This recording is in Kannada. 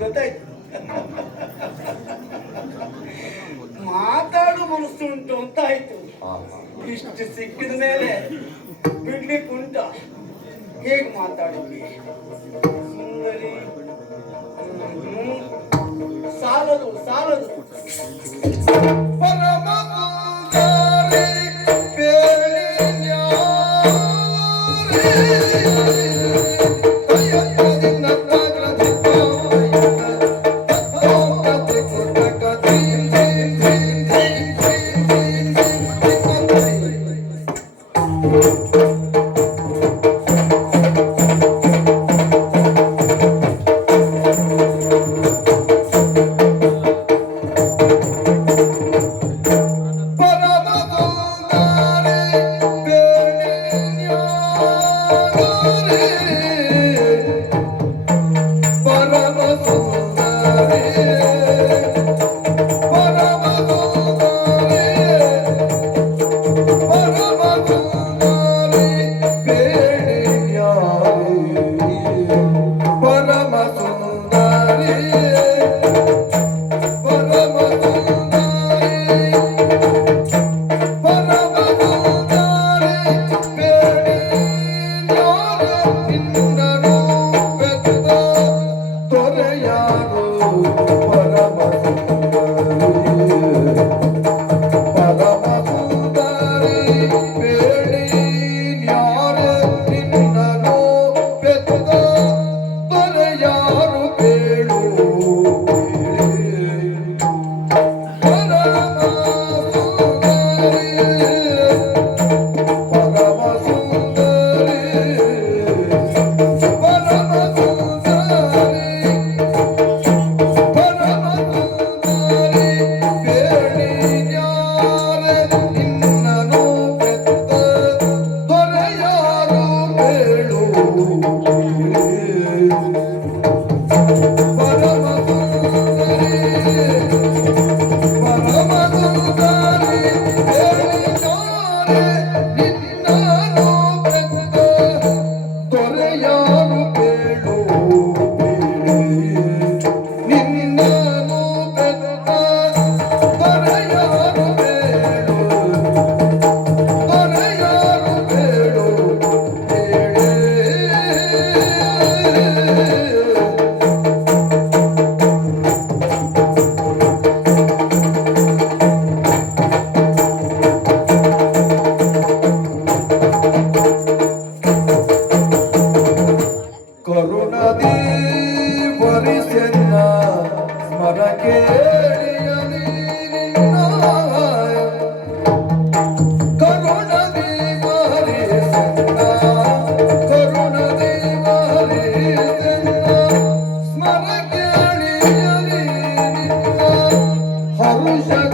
ಗೊತ್ತಾಯ್ತು ಮನಸ್ಸು ಉಂಟು ಅಂತ ಆಯ್ತು. ಇಷ್ಟು ಸಿಕ್ಕಿದ ಮೇಲೆ ಬಿಡ್ಲಿಕ್ಕೆ ಉಂಟ ಹೇಗೆ ಮಾತಾಡಿದ್ವಿ ಸಾಲದು ಸಾಲದು. Vamos a